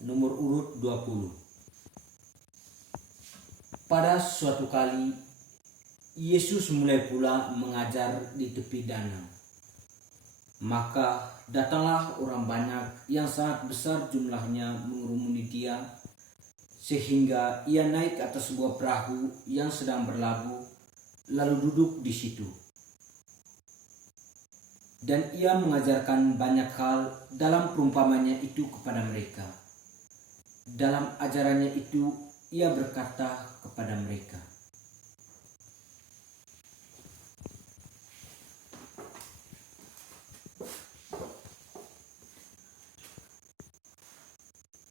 nomor urut 20. Pada suatu kali, Yesus mulai pula mengajar di tepi danau. Maka datanglah orang banyak yang sangat besar jumlahnya mengerumuni dia, sehingga ia naik ke atas sebuah perahu yang sedang berlabuh, lalu duduk di situ. Dan ia mengajarkan banyak hal dalam perumpamannya itu kepada mereka. Dalam ajarannya itu ia berkata kepada mereka,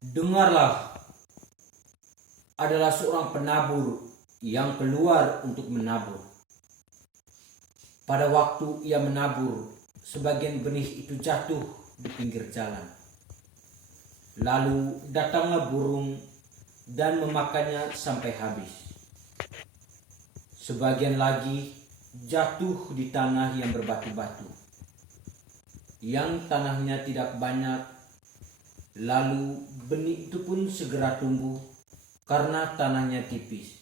"Dengarlah, adalah seorang penabur yang keluar untuk menabur. Pada waktu ia menabur, sebagian benih itu jatuh di pinggir jalan. Lalu datanglah burung dan memakannya sampai habis. Sebagian lagi jatuh di tanah yang berbatu-batu, yang tanahnya tidak banyak. Lalu benih itu pun segera tumbuh karena tanahnya tipis.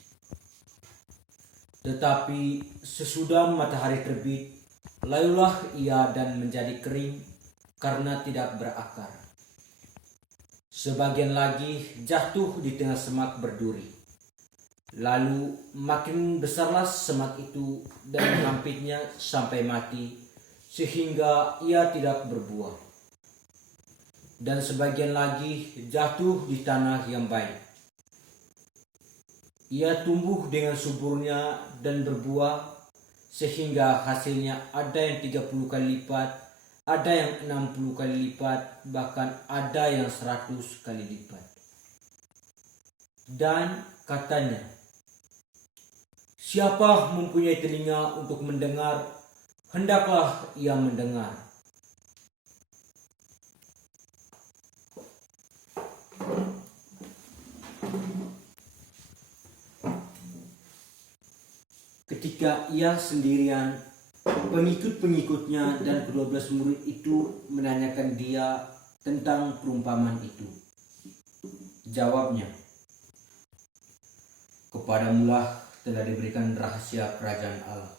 Tetapi sesudah matahari terbit, layulah ia dan menjadi kering karena tidak berakar. Sebagian lagi jatuh di tengah semak berduri. Lalu makin besarlah semak itu dan menghampitnya sampai mati, sehingga ia tidak berbuah. Dan sebagian lagi jatuh di tanah yang baik. Ia tumbuh dengan suburnya dan berbuah, sehingga hasilnya ada yang 30 kali lipat, ada yang 60 kali lipat, bahkan ada yang 100 kali lipat." Dan katanya, "Siapa mempunyai telinga untuk mendengar, hendaklah ia mendengar." Ketika ia sendirian, pengikut-pengikutnya dan ke-12 murid itu menanyakan dia tentang perumpamaan itu. Jawabnya, "Kepadamulah telah diberikan rahasia kerajaan Allah.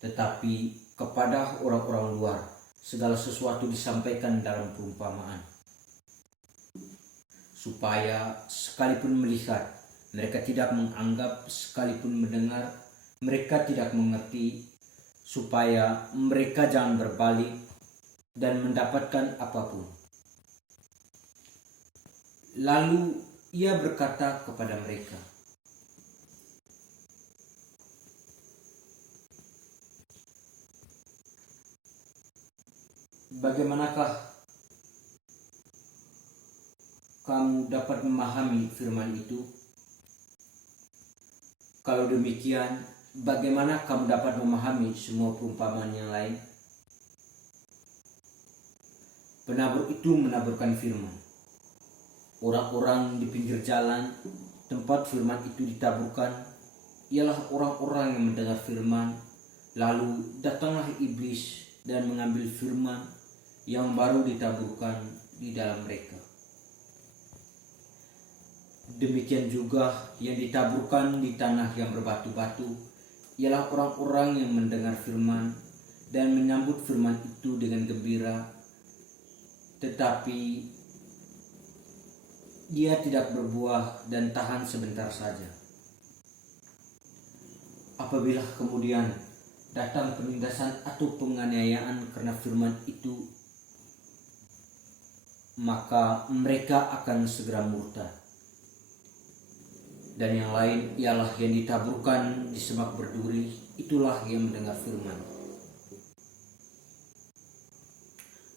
Tetapi kepada orang-orang luar segala sesuatu disampaikan dalam perumpamaan, supaya sekalipun melihat mereka tidak menganggap, sekalipun mendengar mereka tidak mengerti, supaya mereka jangan berbalik dan mendapatkan apapun." Lalu ia berkata kepada mereka, "Bagaimanakah kamu dapat memahami firman itu? Kalau demikian, bagaimana kamu dapat memahami semua perumpamaan yang lain?" Penabur itu menaburkan firman. Orang-orang di pinggir jalan tempat firman itu ditaburkan ialah orang-orang yang mendengar firman, lalu datanglah iblis dan mengambil firman yang baru ditaburkan di dalam mereka. Demikian juga yang ditaburkan di tanah yang berbatu-batu ialah orang-orang yang mendengar firman dan menyambut firman itu dengan gembira, tetapi dia tidak berbuah dan tahan sebentar saja. Apabila kemudian datang penindasan atau penganiayaan karena firman itu, maka mereka akan segera murtad. Dan yang lain ialah yang ditaburkan di semak berduri, itulah yang mendengar firman.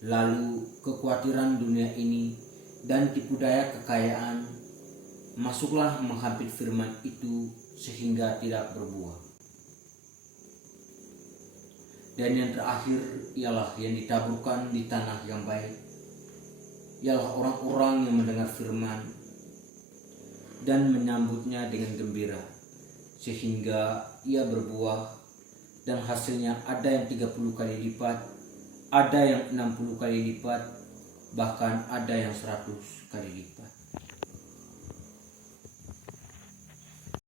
Lalu kekhawatiran dunia ini dan tipu daya kekayaan masuklah menghampit firman itu sehingga tidak berbuah. Dan yang terakhir ialah yang ditaburkan di tanah yang baik, ialah orang-orang yang mendengar firman dan menyambutnya dengan gembira, sehingga ia berbuah, dan hasilnya ada yang 30 kali lipat, ada yang 60 kali lipat, bahkan ada yang 100 kali lipat.